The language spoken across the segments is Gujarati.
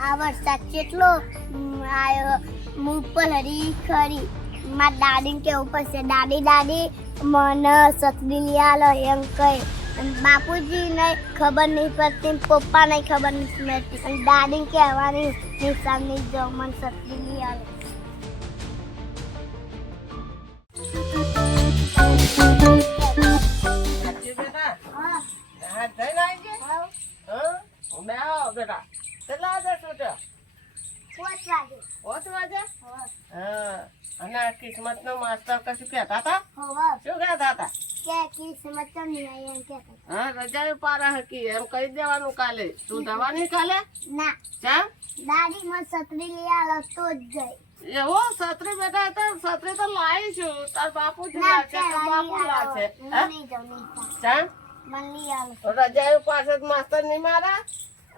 આ વરસાદ કેટલો આવ્યો આયો પર હરી ખરી. માર દાદીને કેવું પડશે, દાદી દાદી, મને લઈ આલો એમ કહે. બાપુજીને ખબર નહીં પડતી પપ્પાને ખબર નહીં પડતી. દાદીને કહેવાની નિશાન નહીં જાઉં મને સતરી લઈ કિસ્મતનો કશું કહેતા હતા? શું કહેતા હતા? કે કિસ્મત તો નહીં આવી એમ કહેતા હા રજા પારા હકી. એમ કહી દેવાનું કાલે. તું જવાની કાલે? ના. ચા? દાદી મને સતરી લઈ આલો તો જ ગઈ. એવો? છત્રી બેટા તો છત્રી તો લાવી છું. તાર બાપુ જ લાવશે લાવશે આલો રજા પાસે જ માસ્તર નહીં મારા?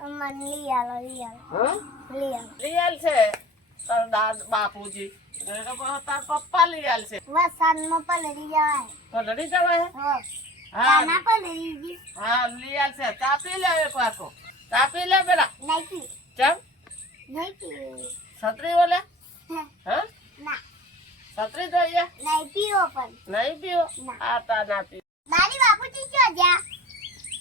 મને લઈ આલો લઈ આલો લઈ આલો છે. તાર બાપુજી. તાર પપ્પા રિયલ છે વરસાદમાં પલળી જવાય. લડી જવાય? હો. તાના પલળી ગઈ. હા રિયલ છે ચા પી લે એક તો ચા પી લે બેટા નહીં પી ચમ? નહીં પી છત્રી બોલે હા. ના. છત્રી જોઈએ? નહીં પીવો પણ. નહીં ના. આ તા ના પીવો. દાદી બાપુજી ક્યાં ગયા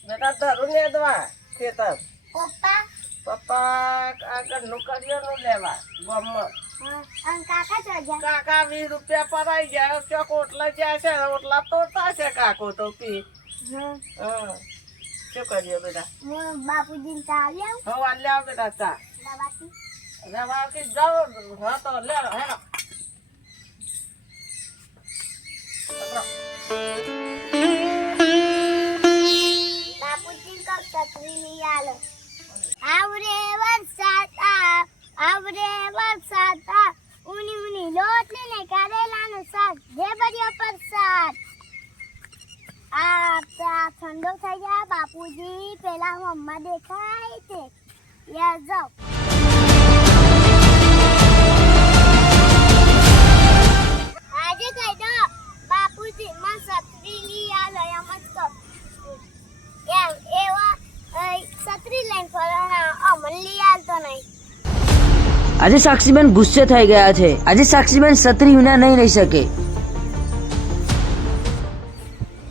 બેટા ધરું ને દવા ખેતર. પપ્પા? પપ્પા આ ઘરનું કરિયાનું લેવા ગામમાં કાકા વીસ રૂપિયા પરાઈ ગયા. છે ઓટલા જ્યાં છે? ઓટલા તોડતા છે કાકો તો પી. શું કરીએ બેટા આવું હવા લ્યાવ? બેટા ચા. રવા કે જાઓ. હા તો લે હેલો આજે સાક્ષીબેન ગુસ્સે થઈ ગયા છે. આજે સાક્ષીબેન સત્રી વિના નહીં રહી શકે.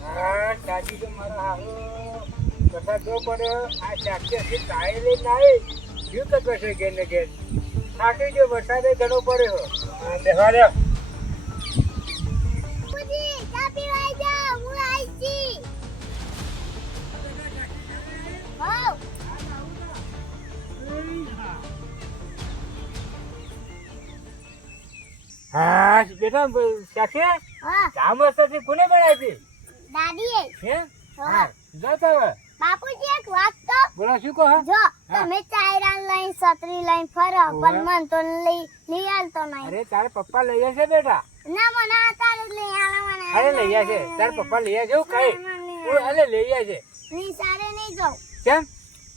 હા દાદી તો મારા હારો કથા જો પડ્યો આ સાક્ષી હા બેટા સાક્ષી ચા મસ્તથી કોને બનાવી દાદીએ. હે? હા. હા હવે. બાપુજી એક વાત તો. બોલો શું કહો? જો તમે ચાયરા લઈને છત્રી લઈને ફરો પણ મન તો લઈ લઈ આલતો નહીં. અરે તારે પપ્પા લઈ આવશે બેટા? ના મને અત્યારે લઈ આલો મને અરે લઈ આવશે તારે પપ્પા લઈ આવજો કઈ? અરે લઈ આવશે નિસારે નહીં જાઉં. કેમ?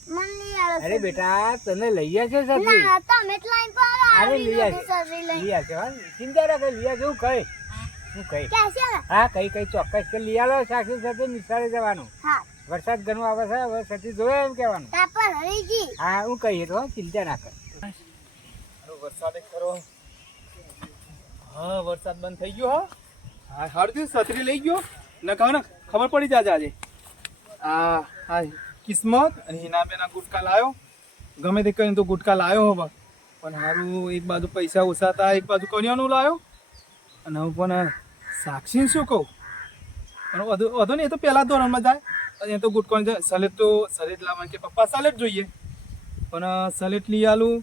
મન લઈ આલો અરે બેટા તને લઈ આવશે સબ્જી ના તમે જ ફરો. અરે આવી લીયા છે ચિંતા રાખે લઈ આવશે હું કઈ. હું કઈ. હા કઈ કઈ ચોક્કસ કે લઈ લો સાક્ષી સાથે નિશાળે જવાનું. વરસાદ ઘણો આવે છે હવે સતી જોવે એમ કહેવાનું. હા હું કહીએ તો ચિંતા ના કર. વરસાદ ખરો હા વરસાદ બંધ થઈ ગયો હા. હા દિવસ છત્રી લઈ ગયો. ન કહો ને ખબર પડી જાય આજે. આ હા કિસ્મત અને હિનાબેના ગુટકા લાવ્યો ગમે તે કરીને તો ગુટકા લાવ્યો હવે. પણ હારું, એક બાજુ પૈસા ઓછાતા એક બાજુ કન્યાનું લાવ્યો અને હું પણ સાક્ષીને શું કહું? પણ વધુ વધુ નહીં, એ તો પહેલાં ધોરણમાં જાય. અને એ તો જાય. સલેટ તો સલેટ લાવવાનું કે પપ્પા સલેટ જોઈએ. પણ સલેટ લઈ આલું.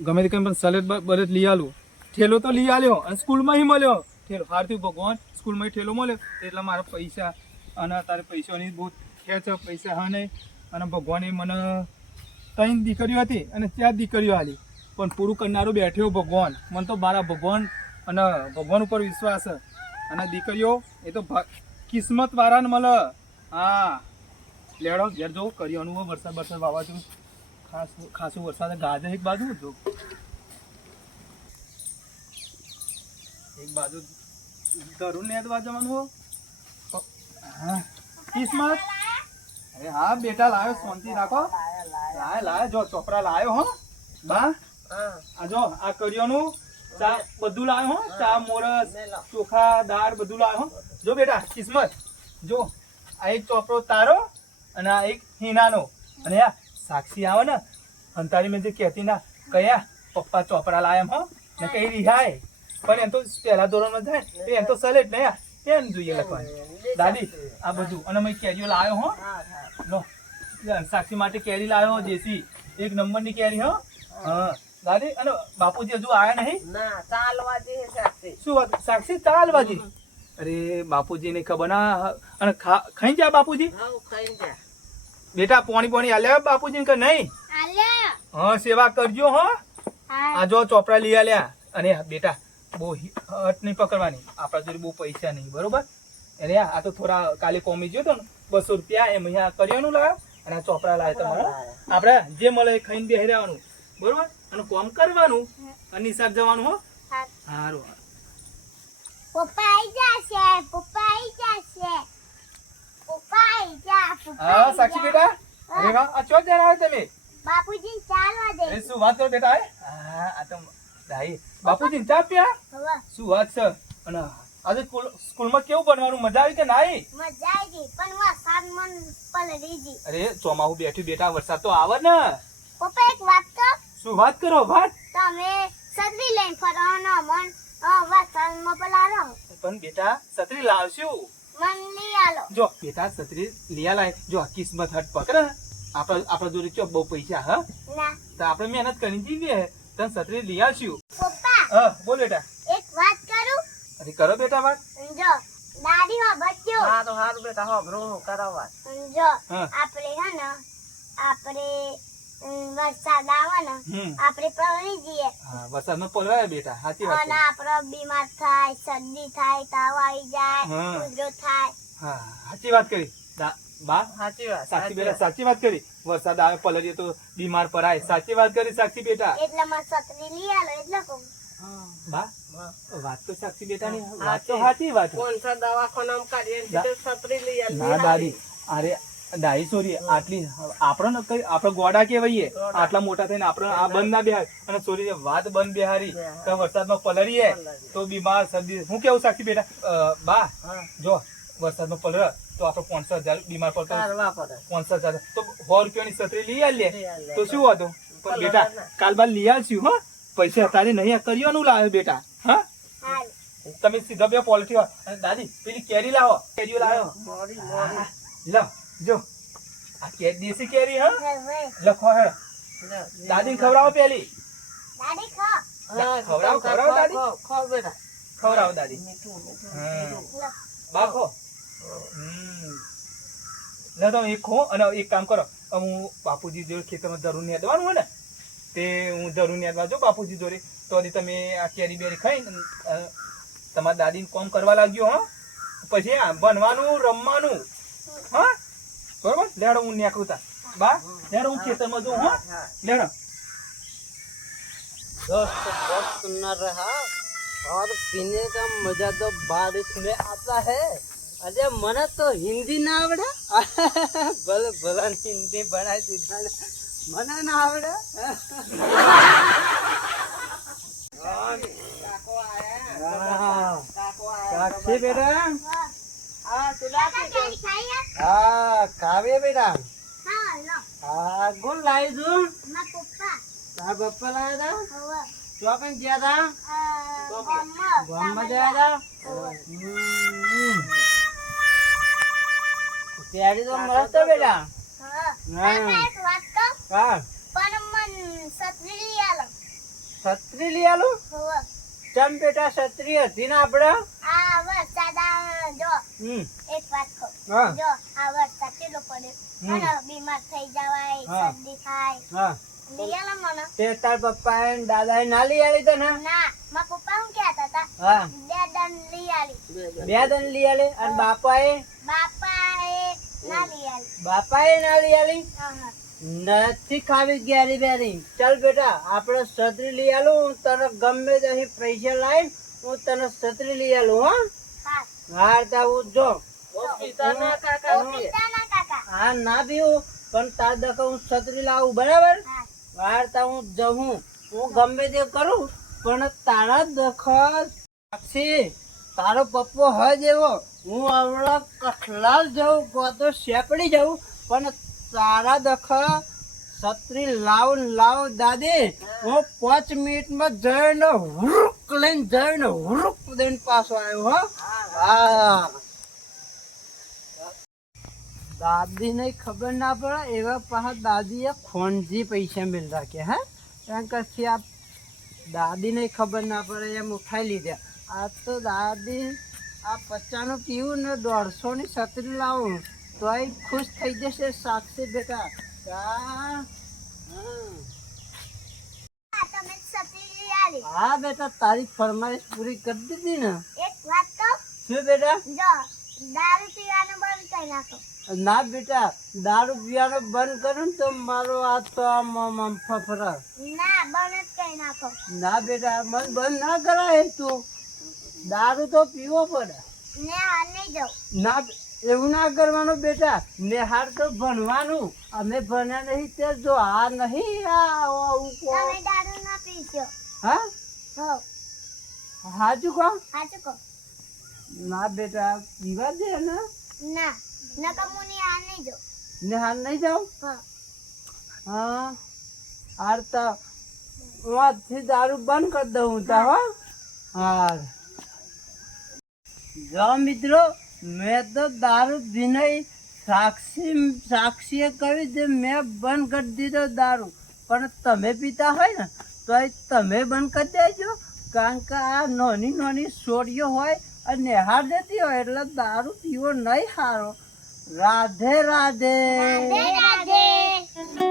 ગમે તે કંઈ પણ સલેટ બરેટ લઈ આલું. ઠેલો તો લઈ આલ્યો અને સ્કૂલમાં મળ્યો. ઠેલો, હારથી ભગવાન, સ્કૂલમાં ઠેલો મળ્યો. એટલે મારા પૈસા, અને તારે પૈસાની બહુ ખેંચ પૈસા હા નહીં. અને ભગવાને મને ત્રણ દીકરીઓ હતી અને ચાર દીકરીઓ આલી. પણ પૂરું કરનારો બેઠ્યો ભગવાન. મને તો મારા ભગવાન અને ભગવાન ઉપર વિશ્વાસ અને દીકરીઓ, એ તો કિસ્મત વાળાને મળે. હા. લેડો, ઘેર જો કર્યોનું વરસાદ વરસાદ વાવાઝોડું. ખાસ ખાસું વરસાદ. ગાજે એક બાજુ, જો. એક બાજુ કરું ને અદવા જવાનું હો. કિસ્મત? અરે હા, બેટા લાવ્યો શાંતિ રાખો. લાય લાય, જો, ચોપરા લાયો, હો. બા. આ જો આ કરિયાનું ચા બધું લાવ્યો હો ચા મોરસ ચોખા દાળ બધું લાવ્યો હો. જો બેટા કિસ્મત. જો આ એક ચોપડો તારો અને આ એક હિનાનો. અને આ સાક્ષી આવે ને અંતારી મેં જે કહેતી ના કયા પપ્પા ચોપડા લાયા હો ને કઈ રિહાય. પણ એમ તો પહેલા ધોરણમાં જાય એમ તો સલેટ ને. એમ જોઈએ લખવાનું? દાદી આ બધું. અને મેં કેરીઓ લાવ્યો હા. લો સાક્ષી માટે કેરી લાવ્યો જેસી. એક નંબરની કેરી હો. હા. દાદી અને બાપુજી હજુ આયા નહીં? ના ચાલવા જઈએ સાક્ષી. શું વાત? સાક્ષી ચાલવાજી? અરે બાપુજી ને ખબર ના અને ખાઈ જા બાપુજી? હા ખાઈ જા બેટા પોણી પોણી આલ્યા બાપુજી કે નહીં? હા સેવા કરજો હો. આ જો ચોપડા લઈ આલ્યા. અને બેટા બહુ હિ- હટ નહીં પકડવાની. આપણા જોડે બહુ પૈસા નહીં બરોબર? એટલે આ તો થોડા કાલે કોમી ગયો તો ને બસો રૂપિયા એમ અહીંયા કર્યાનું લાવ્યા અને આ ચોપડા લાવ્યા તમારા. આપણે જે મળે ખાઈને બેહી રહેવાનું. બરોબર? અને કોમ કરવાનું? અને નિશાળ જવાનું હો? સારું પપ્પા આવી જશે પપ્પા આવી જશે. પપ્પા આવી જા હા સાક્ષી બેટા? અરે વાહ આ ચો જરા આવે તમે? બાપુજી ચાલવા દે. એ શું વાત કરો બેટા હે? હા આ તો દાઈ બાપુજી ચા પ્યા? શું વાત છે? અને આજે સ્કૂલ સ્કૂલમાં કેવું ભણવાનું મજા આવી કે નાઈ? મજા આવી ગઈ પણ વરસાદ મન પલળી ગઈ. અરે ચોમાહું બેઠું બેટા વરસાદ તો આવે ને. પપ્પા એક વાત તો શું વાત કરો વાત તમે સદરી લઈને ફરવાનો મન અ, વરસાદમાં પલારો પણ બેટા છત્રી લાવશું? મન લઈ આલો. જો બેટા છત્રી લઈ આલાય. જો કિસ્મત હટ પકડ આપણે આપણે જોડે ચો બહુ પૈસા હા? ના. તો આપણે મહેનત કરી જીવીએ તન છત્રી લઈ આવશું પપ્પા હા બોલ બેટા. એક વાત કરું? અરે કરો બેટા વાત. જો દાદી હો બચ્યો. હા તો હારું બેટા હોભરું કરાવવા. જો આપણે હે ને આપણે વરસાદ આવે ને આપણે પલળી જઈએ. હા વરસાદમાં પલવાય બેટા સાચી વાત અને આપણો બીમાર થાય શરદી થાય તાવ આવી જાય ઉધરો થાય. હા સાચી વાત કરી. બા? સાચી વાત સાચી બેટા સાચી વાત કરી. વરસાદ આવે પલરીએ તો બીમાર પડાય. સાચી વાત કરી સાક્ષી બેટા. એટલે મને છત્રી લઈ આલો એટલે કહું. બા વાત તો સાક્ષી બેટાની વાત તો સાચી. વાત. કોણસા દવાખાનામાં કાઢીએ ને છત્રી લઈ આવી. ના દાદી અરે દાઈ સોરી આટલી આપણે ન કઈ આપણે ગોડા કેવાઈએ આટલા મોટા થઈને આપણે આ બંધ ના બેહાર અને સોરી વાત બંધ બેહારી. કે વરસાદમાં પલરીએ. તો બીમાર શરદી. હું કેવું સાક્ષી બેટા? બા જો વરસાદમાં પલર તો આપણે પાંચસો હજાર બીમાર પડતો પાંચસો હજાર. તો સો રૂપિયાની છત્રી લઈ આવીએ તો શું હતું પણ બેટા કાલ બાદ લઈ આવશું હા. પૈસા તારે નહીં આ લાવે લાવ્યો બેટા હા? તમે સીધા બે પોલિટી દાદી પેલી કેરી લાવો. કેરીઓ લાવો મોડી મોડી લો. જો. આ કે દેશી કેરી હા. લખો હે. દાદી ખવડાવો પેલી. દાદી ખા. ખવડાવો, ખવડાવો દાદી. ખાવ, ખાવ બેટા. ખવડાવો દાદી. મીઠું મીઠું. બાખો હમ. લે તો એક ખો અને એક કામ કરો. હું બાપુજી જોડે ખેતરમાં જરૂર નેદવાનું હોય ને તે હું જરૂર નેદવા જો બાપુજી જોડે. તો હજી તમે આ કેરી બેરી ખાઈ તમારા દાદીને કોમ કરવા લાગ્યો હો. પછી આ બનવાનું રમવાનું હા. બરોબર લેડો હું નીકળું તા બા લેડો હું ખેતરમાં જઉં હો હા. લેડો दोस्त बहुत सुंदर रहा और पीने का मजा तो बारिश में आता है अरे મને તો હિન્દી ના આવડે ભલે ભલે હિન્દી ભણાઈ દીધા ને. મને ના આવડે સાક્ષી બેટા હા કાકા કેરી ખાઈ આ? હા કાવ્ય બેટા. હા ગુણ લાવી છું મારા પપ્પા. લાવ્યા હતા હવે. ગયા હતા ગામમાં ગામમાં ગયા હતા ત્યારે તો મસ્ત બેટા. હા. હા. કાકા એક વાત કહું? હા. પણ મન છત્રી લઈ આલો છત્રી લઈ આલું? હવે. ચમ બેટા છત્રી હતી ને આપડે? એક વાત કહું. જો આ વરસાદ કેટલો પડ્યો અને બીમાર થઈ જવાય શરદી થાય. હા. લઈ આલો મને. તે તાર પપ્પા ને દાદા ના લઈ આવી તો ને ના પપ્પા શું કહેતા હતા? બે દન લઈ આલી. બે દન લઈ આલે? અને બાપા એ બાપા એ ના લઈ આલી. બાપા એ ના લઈ આલી? હા, હા. નથી ખાવી ગેરી બેરી. ચાલ બેટા આપણે છત્રી લઈ આલું હું તને ગમે ત્યાંથી પૈસા લાવી હું તને છત્રી લઈ આલું હો. હા. ઉજો તા હું ના કાકા. હા ના પીવું પણ તાર દખો હું છત્રી લાવું બરાબર? વાર્તા હું જઉં હું. ગમે તે કરું પણ તારા દખ સાક્ષી તારો પપ્પો હોય જેવો હું હમણાં કઠલાલ જાઉં કો તો શેપડી જાઉં પણ તારા દખ છત્રી લાવ લાવ દાદી. હું પાંચ મિનિટમાં જઈને હુરુક લઈને જઈને હુરુક દઈને પાછો આવ્યો હા. દાદી ને ખબર ના પડે એવા પાછા દાદીએ ખોનજી પૈસા મિલ રાખ્યા હે કારણ કે પછી આ દાદી ને ખબર ના પડે એમ ઉઠાઈ લીધા આ તો દાદી આ પચાસનું પીવું ને દોઢસો ની છત્રી લાવું તોય ખુશ થઈ જશે સાક્ષી બેટા કા હા. આ તમે છત્રી લઈ આલી હા બેટા તારી ફરમાઈશ પૂરી કરી દીધી ને એક વાત કહું શું બેટા? દારૂ પીવાનું બંધ કરી નાખો. ના બેટા દારૂ પીવાનું બંધ કરું ને તો મારો હાથ તો આમ ફફરા ના બંધ કરી નાખો. ના બેટા મન બંધ ના કરાય તું. દારૂ તો પીવો પડે. ને ના એવું ના કરવાનું બેટા. નિહાર તો ભણવાનું. અમે ભણ્યા નહીં તે જો આ નહીં આવું. દારૂ ના પીશો. હા? હાજુ કહો? સાચું કહો. ના બેટા પીવા દે ને? ના હું ની હાલ નહીં જાઉં. હાલ નહીં જાવ હો. હા હાર તો હું આજથી દારૂ બંધ કરી દઉં તા હો. હાર જો મિત્રો મેં તો દારૂ વિનય સાક્ષી સાક્ષીએ કહ્યું છે મેં બંધ કરી દીધો દારૂ. પણ તમે પીતા હોય ને તો તમે બંધ કરી દેજો. કારણ કે આ નાની નાની છોડીઓ હોય અને હાર દેતી હોય એટલે દારૂ પીવો નહીં સારો રાધે. રાધે રાધે.